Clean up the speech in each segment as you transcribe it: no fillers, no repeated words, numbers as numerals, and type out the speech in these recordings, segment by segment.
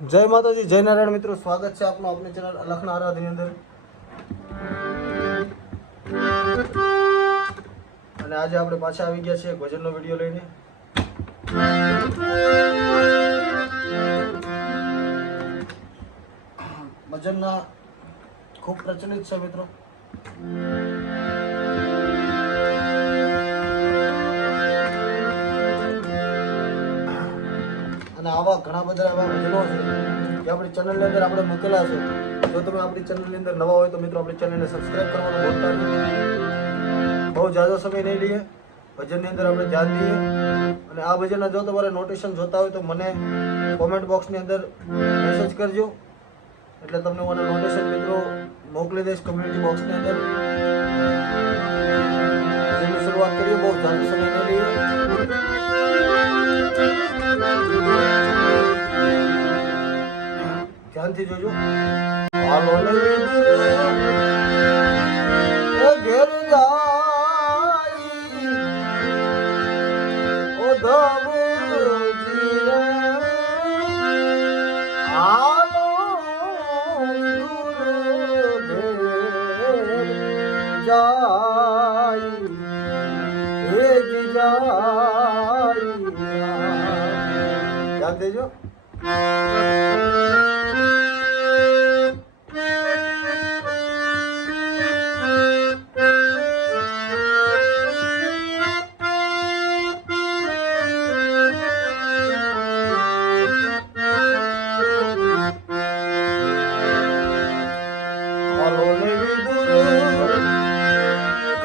જય માતાજી, જય નારાયણ મિત્રો, સ્વાગત છે આપનું આપણી ચેનલ અલખના આરાધની અંદર. અને આજે આપણે પાછા આવી ગયા છીએ ભજનનો વિડીયો લઈને. ભજનના ખૂબ પ્રચલિત છે મિત્રો. અને આવા ઘણા બધા એવા ભજનો છે જે આપણી ચેનલની અંદર આપણે મૂકેલા છે. જો તમે આપણી ચેનલની અંદર નવા હોય તો મિત્રો આપણી ચેનલને સબસ્ક્રાઈબ કરવાનું ભૂલતા નહીં. બહુ ઝાઝો સમય નહીં લઈએ, ભજનની અંદર આપણે ધ્યાન દઈએ. અને આ ભજનના જો તમારે નોટેશન જોતા હોય તો મને કોમેન્ટ બોક્સની અંદર મેસેજ કરજો, એટલે તમને મને નોટેશન મિત્રો મોકલી દઈશ કમ્યુનિટી બોક્સની અંદર. ભજનની શરૂઆત કરીએ, બહુ ઝાઝો સમય નહીં લઈએ. ધ્યાનથી જોજો. હાલો ને ઘેર જાય ઓ ધવજી રે, હાલો ઘેર જાય ધ્યાન દેજો.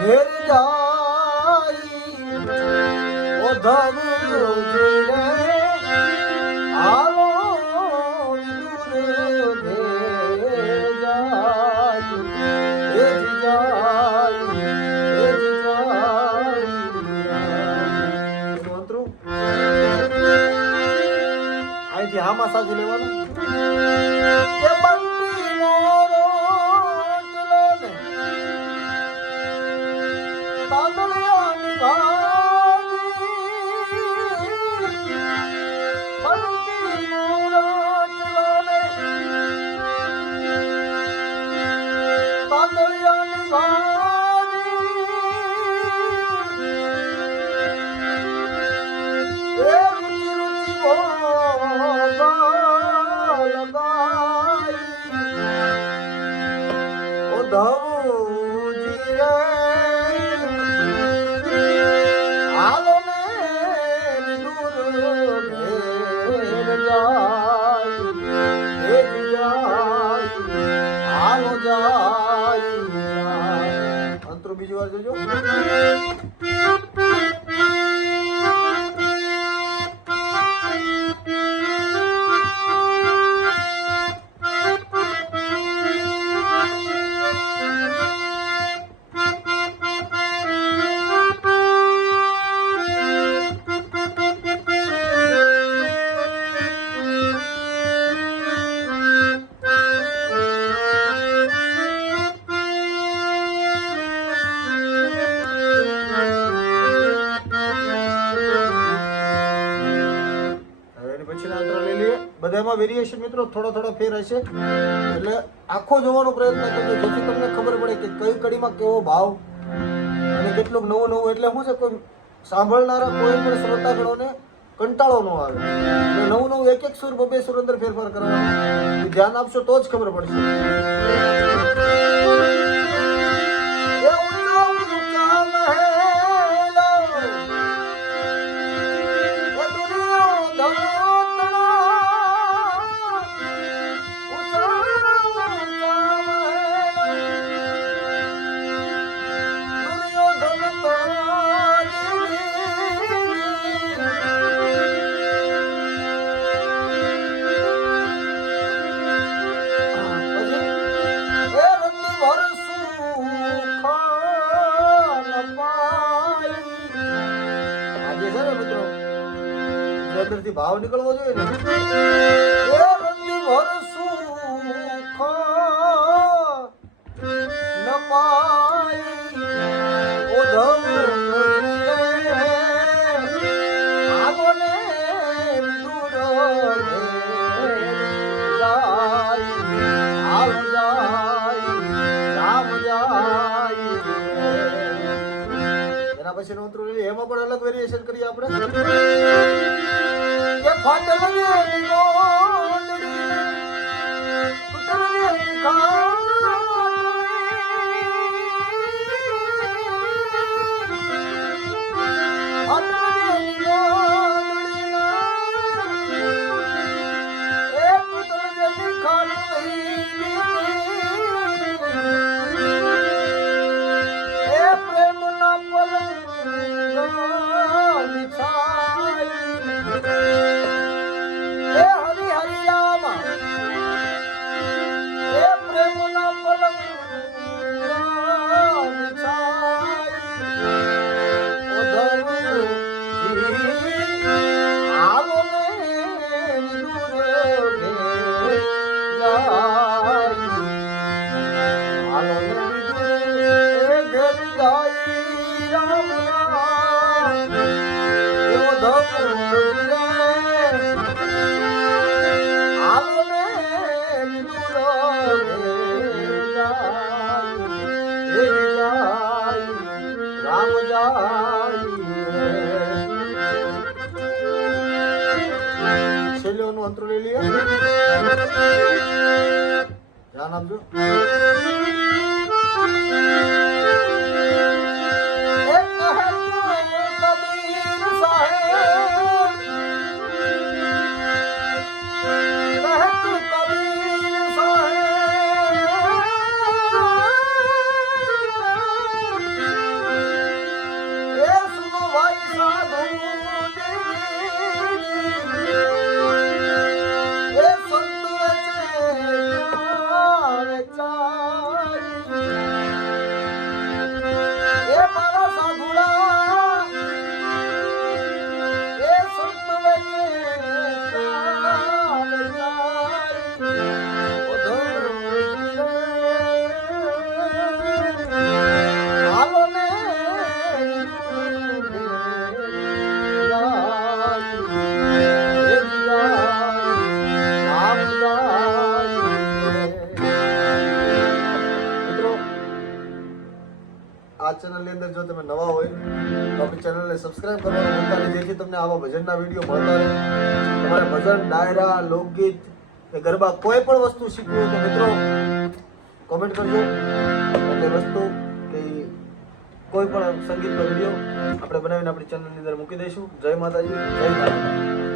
ઘેર જાય ઓ ધવજી રે, હાલો ઘેર જાય અહીંથી હામાં સાચું લેવાનું. ધવજી રે, હાલો ને દૂર ઘેર જાય હાલો જાય. અંતરો બીજી વાર જોજો. બધામાં વેરિએશન મિત્રો થોડો ફેર હશે, એટલે આખો જોવાનો પ્રયત્ન કરજો જેથી તમને ખબર પડે કે કઈ કડીમાં કેવો ભાવ અને કેટલુંક નવું. એટલે શું છે, કોઈ સાંભળનારા કોઈ પણ શ્રોતાગણોને કંટાળો ન આવે. એટલે નવું એક સુર બબે સુર અંદર ફેરફાર કરવાનો ધ્યાન આપશો તો જ ખબર પડશે. અંદરથી ભાવ નીકળવો જોઈએ ને. અલગ વેરિએશન કરીએ આપણે કે ફાટલ દેની ગોંદડી ફૂટલ દેની છેલ્લેનું અંતર લઈ લઈએ ધ્યાન આપજો આ ચેનલની અંદર જો તમે નવા હોય તો આપણી ચેનલને સબસ્ક્રાઇબ કરવાનું ભૂલતા નહીં, જેથી તમને આવા ભજનના વિડીયો મળતા રહે. તમારે ભજન, ડાયરા, લોકગીત કે ગરબા કોઈ પણ વસ્તુ શીખવી હોય તો મિત્રો કોમેન્ટ કરજો. એટલે વસ્તુ કે કોઈ પણ સંગીતનો વિડીયો આપણે બનાવીને આપણી ચેનલની અંદર મૂકી દઈશું. જય માતાજી, જય તારા.